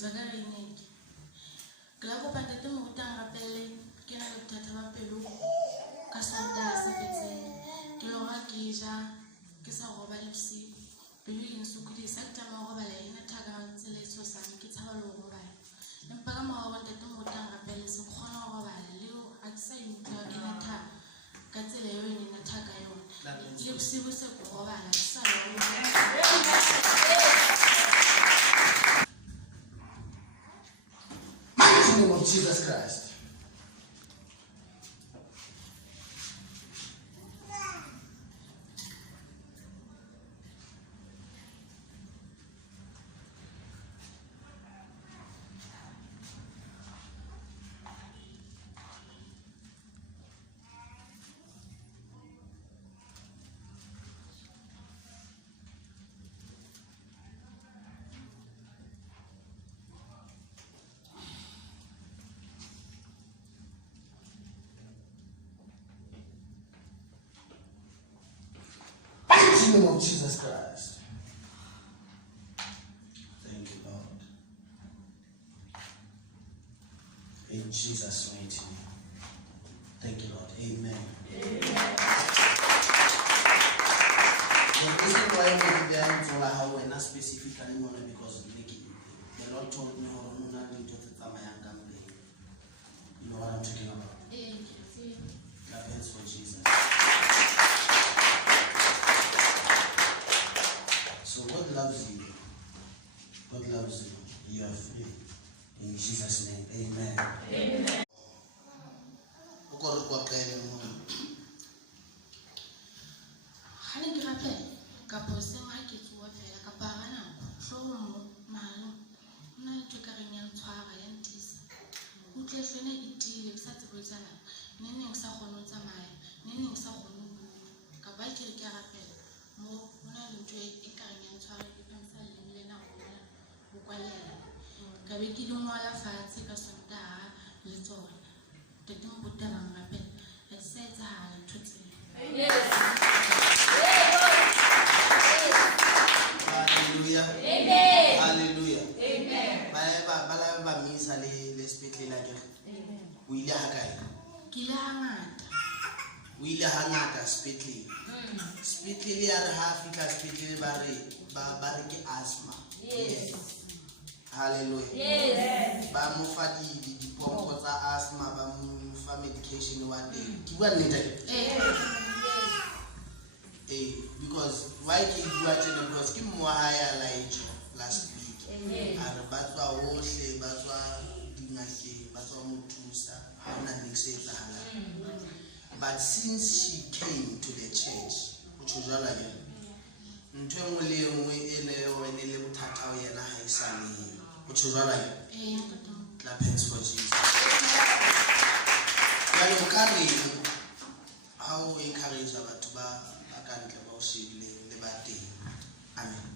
Zagarini. Glago Pantatum Utanga Pele, Kena Tatama Pelu, Casonda Safete, Kilora Gija, Kisa Robalipsi, Pelu in Sukudi, Sakta Morobale, in a Tagan, Seleso San, Kitalo Mobile. And Pagama wanted to Mutanga Pele, so Kono Robale, Leo, Aksa in a tag, Catele in a tagayon. You see, was a Robale, In the name of Jesus Christ. In the name of Jesus Christ. Thank you, Lord. In Jesus' mighty name. Thank you, Lord. Amen. The reason why we did how we're not specifically because the Lord told me how to not do you know what I'm talking about? Clap hands for Jesus. So God loves you. God loves you. You are free. In Jesus' name. Amen. Amen. Hallelujah. Amen. Hallelujah. Amen. Balaba means le speak like we hangata speak. Speak are half speak bare asthma. Yes. Hallelujah. Yes. Ba mo fadi di pompo tsa asthma ba mo fa medication one day. Ki bua nnete. Because why did you watch the because Kim Wahaya like last week? And Batwa Woshe, Batwa Dinaki, Batwa Mutusa, but since she came to the church, which was all again, which was all again, clap hands for Jesus. How we encourage our tuba. Amen.